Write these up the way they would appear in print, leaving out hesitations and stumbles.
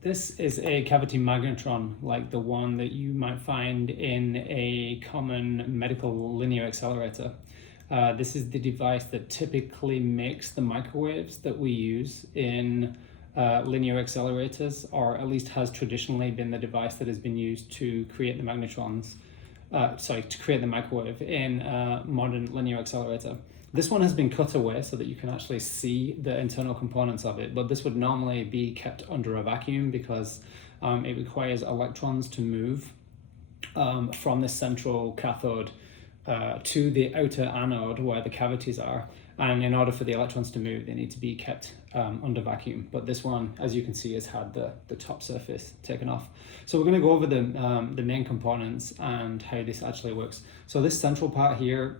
This is a cavity magnetron, like the one that you might find in a common medical linear accelerator. This is the device that typically makes the microwaves that we use in linear accelerators, or at least has traditionally been the device that has been used to create the magnetrons, to create the microwave in a modern linear accelerator. This one has been cut away so that you can actually see the internal components of it, but this would normally be kept under a vacuum because it requires electrons to move from the central cathode to the outer anode where the cavities are. And in order for the electrons to move, they need to be kept under vacuum. But this one, as you can see, has had the top surface taken off. So we're going to go over the main components and how this actually works. So this central part here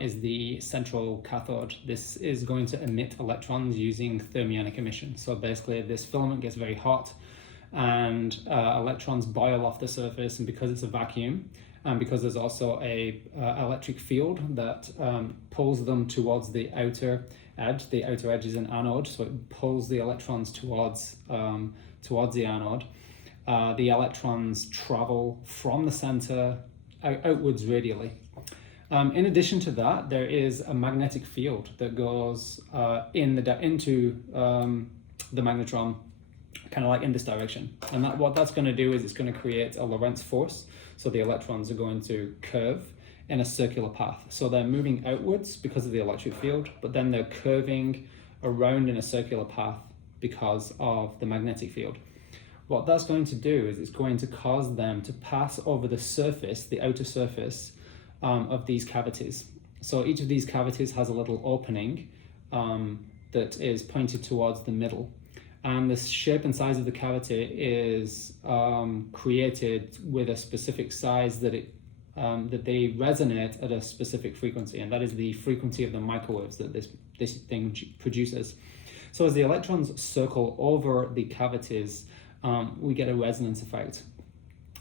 is the central cathode. This is going to emit electrons using thermionic emission. So basically this filament gets very hot and electrons boil off the surface, and because it's a vacuum, and because there's also a electric field that pulls them towards the outer edge. The outer edge is an anode, so it pulls the electrons towards the anode. The electrons travel from the center outwards radially. In addition to that, there is a magnetic field that goes into the magnetron, kind of like in this direction. And what that's going to do is it's going to create a Lorentz force. So the electrons are going to curve in a circular path. So they're moving outwards because of the electric field, but then they're curving around in a circular path because of the magnetic field. What that's going to do is it's going to cause them to pass over the surface, the outer surface of these cavities. So each of these cavities has a little opening that is pointed towards the middle. And the shape and size of the cavity is created with a specific size that they resonate at a specific frequency, and that is the frequency of the microwaves that this thing produces. So as the electrons circle over the cavities, we get a resonance effect.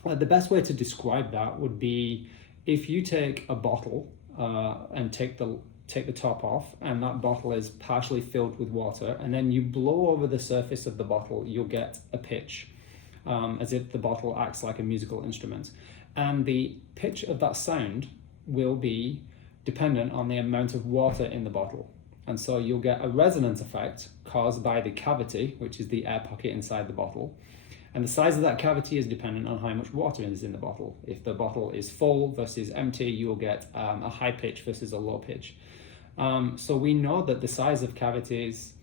The best way to describe that would be if you take a bottle and take the top off, and that bottle is partially filled with water, and then you blow over the surface of the bottle, you'll get a pitch, as if the bottle acts like a musical instrument. And the pitch of that sound will be dependent on the amount of water in the bottle. And so you'll get a resonance effect caused by the cavity, which is the air pocket inside the bottle. And the size of that cavity is dependent on how much water is in the bottle. If the bottle is full versus empty, you will get a high pitch versus a low pitch. So we know that the size of cavities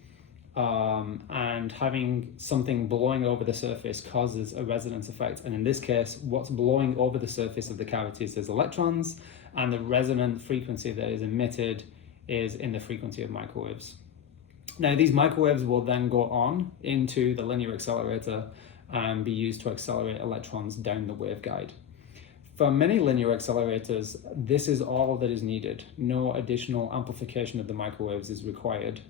and having something blowing over the surface causes a resonance effect. And in this case, what's blowing over the surface of the cavities is electrons, and the resonant frequency that is emitted is in the frequency of microwaves. Now, these microwaves will then go on into the linear accelerator and be used to accelerate electrons down the waveguide. For many linear accelerators, this is all that is needed. No additional amplification of the microwaves is required.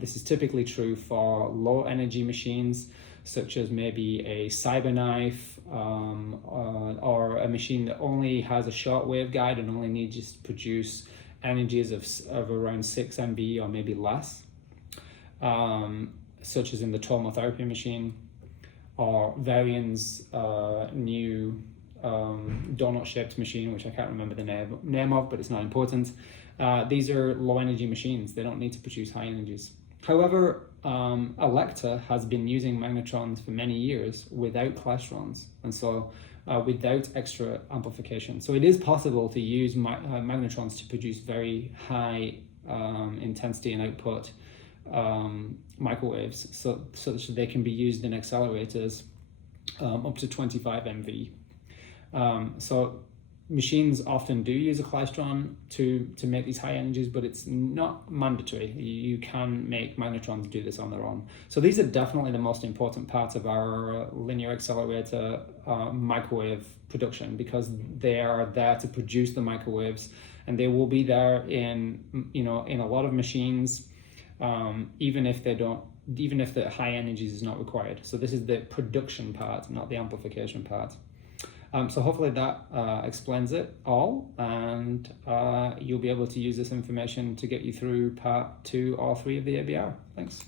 This is typically true for low energy machines, such as maybe a CyberKnife or a machine that only has a short waveguide and only needs to produce energies of around 6 MB or maybe less, such as in the tomotherapy machine, or Varian's new donut-shaped machine, which I can't remember the name of, but it's not important. These are low energy machines. They don't need to produce high energies. However, Elekta has been using magnetrons for many years without klystrons, and so without extra amplification. So it is possible to use magnetrons to produce very high intensity and output microwaves, so that they can be used in accelerators up to 25 MV. So machines often do use a klystron to make these high energies, but it's not mandatory. You can make magnetrons do this on their own. So these are definitely the most important part of our linear accelerator microwave production, because they are there to produce the microwaves, and they will be there in a lot of machines, even if the high energies is not required. So this is the production part, not the amplification part. So hopefully that explains it all, and you'll be able to use this information to get you through part 2 or 3 of the ABR. Thanks.